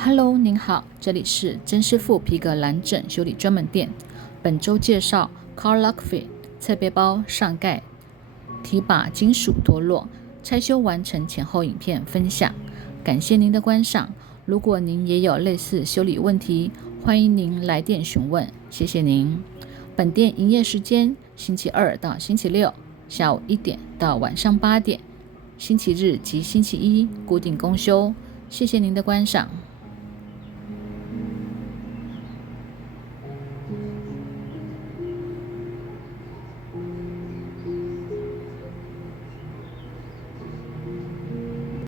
Hello，您好，这里是曾师傅皮革蓝枕修理专门店。本周介绍 Carluckfit 侧背包上盖提把金属脱落，拆修完成前后影片分享。感谢您的观赏。如果您也有类似修理问题，欢迎您来电询问，谢谢您。本店营业时间：星期二到星期六下午1点到晚上8点，星期日及星期一固定公休。谢谢您的观赏。